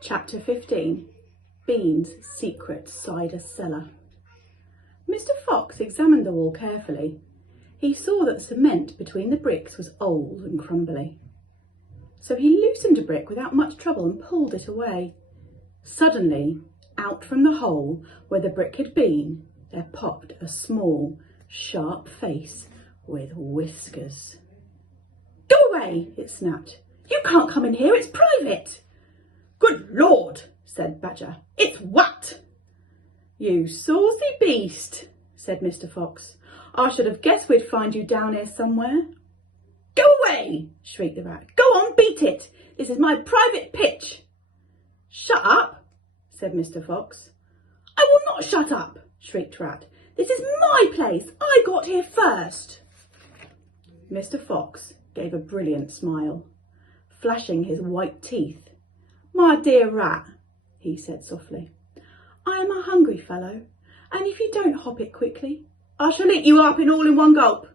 Chapter 15. Bean's secret cider cellar. Mr. Fox examined the wall carefully. He saw that the cement between the bricks was old and crumbly. So he loosened a brick without much trouble and pulled it away. Suddenly, out from the hole where the brick had been, there popped a small, sharp face with whiskers. "Go away," it snapped. "You can't come in here, it's private." "Good Lord," said Badger. "It's what?" "You saucy beast," said Mr. Fox. "I should have guessed we'd find you down here somewhere." "Go away," shrieked the rat. "Go on, beat it. This is my private pitch." "Shut up," said Mr. Fox. "I will not shut up," shrieked Rat. "This is my place. I got here first." Mr. Fox gave a brilliant smile, flashing his white teeth. "My dear Rat," he said softly, "I am a hungry fellow, and if you don't hop it quickly, I shall eat you up in one gulp."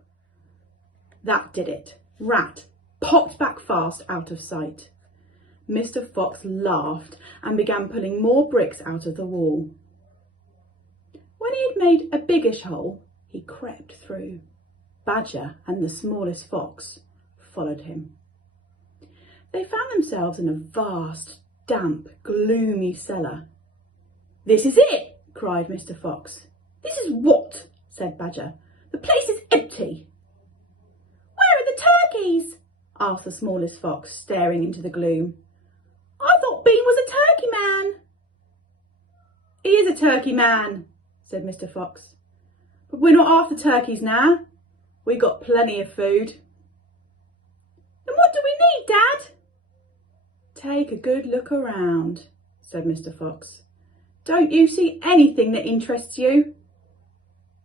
That did it. Rat popped back fast out of sight. Mr. Fox laughed and began pulling more bricks out of the wall. When he had made a biggish hole, he crept through. Badger and the smallest fox followed him. They found themselves in a vast, damp, gloomy cellar. "This is it," cried Mr. Fox. "This is what?" said Badger. "The place is empty." "Where are the turkeys?" asked the smallest fox, staring into the gloom. "I thought Bean was a turkey man." "He is a turkey man," said Mr. Fox. "But we're not after turkeys now. We got plenty of food." "Then what do we need, Dad?" "Take a good look around," said Mr. Fox. "Don't you see anything that interests you?"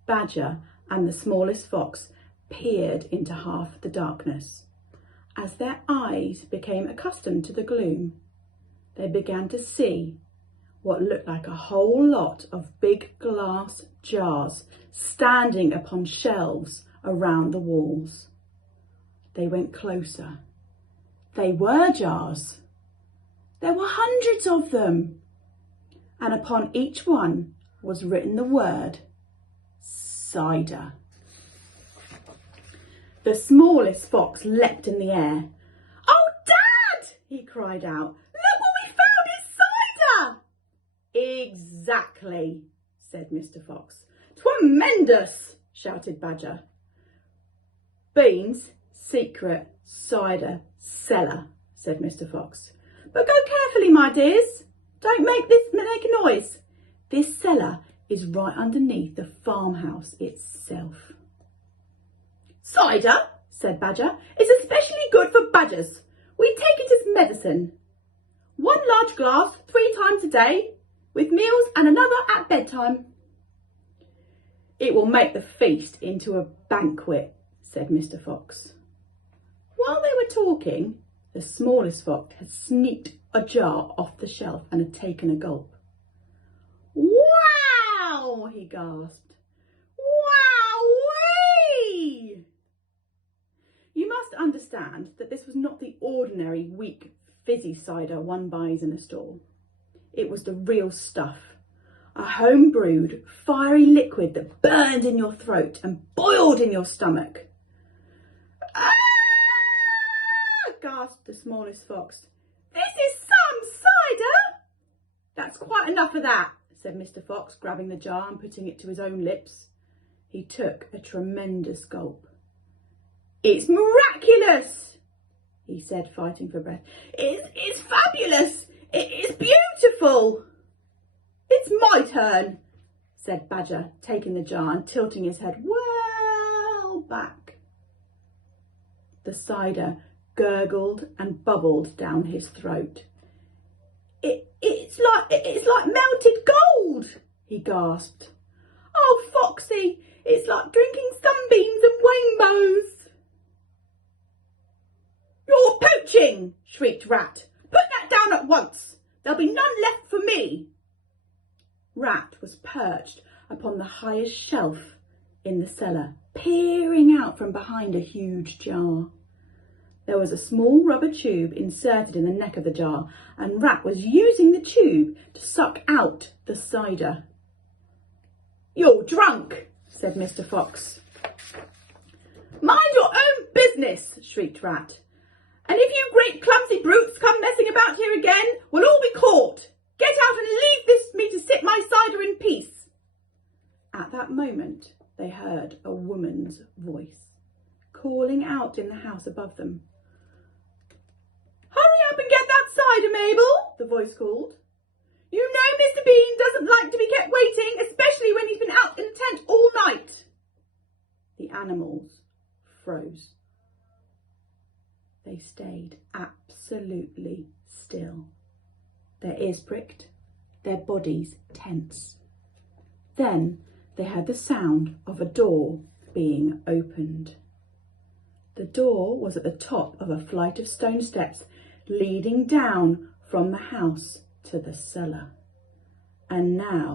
Badger and the smallest fox peered into half the darkness. As their eyes became accustomed to the gloom, they began to see what looked like a whole lot of big glass jars standing upon shelves around the walls. They went closer. They were jars. There were hundreds of them, and upon each one was written the word cider. The smallest fox leapt in the air. "Oh, Dad!" he cried out. "Look what we found, it's cider!" "Exactly," said Mr. Fox. "Tremendous!" shouted Badger. "Bean's secret cider cellar," said Mr. Fox. "But go carefully, my dears. Don't make a noise. This cellar is right underneath the farmhouse itself." "Cider," said Badger, "is especially good for badgers. We take it as medicine. 1 large glass 3 times a day, with meals and another at bedtime." "It will make the feast into a banquet," said Mr. Fox. While they were talking, the smallest fox had sneaked a jar off the shelf and had taken a gulp. "Wow!" he gasped. "Wow-wee!" You must understand that this was not the ordinary weak, fizzy cider one buys in a store. It was the real stuff, a home-brewed, fiery liquid that burned in your throat and boiled in your stomach. "Ah!" gasped the smallest fox. "This is some cider!" "That's quite enough of that," said Mr. Fox, grabbing the jar and putting it to his own lips. He took a tremendous gulp. "It's miraculous," he said, fighting for breath. It's fabulous. It's beautiful." "It's my turn," said Badger, taking the jar and tilting his head well back. The cider gurgled and bubbled down his throat. It's like melted gold," he gasped. "Oh, Foxy, it's like drinking sunbeams and rainbows." "You're poaching," shrieked Rat. "Put that down at once. There'll be none left for me." Rat was perched upon the highest shelf in the cellar, peering out from behind a huge jar. There was a small rubber tube inserted in the neck of the jar, and Rat was using the tube to suck out the cider. "You're drunk," said Mr. Fox. "Mind your own business," shrieked Rat. "And if you great clumsy brutes come messing about here again, we'll all be caught. Get out and leave me to sip my cider in peace." At that moment, they heard a woman's voice calling out in the house above them. "Hurry up and get that cider, Mabel," the voice called. "You know Mr. Bean doesn't like to be kept waiting, especially when he's been out in the tent all night." The animals froze. They stayed absolutely still, their ears pricked, their bodies tense. Then they heard the sound of a door being opened. The door was at the top of a flight of stone steps leading down from the house to the cellar. And now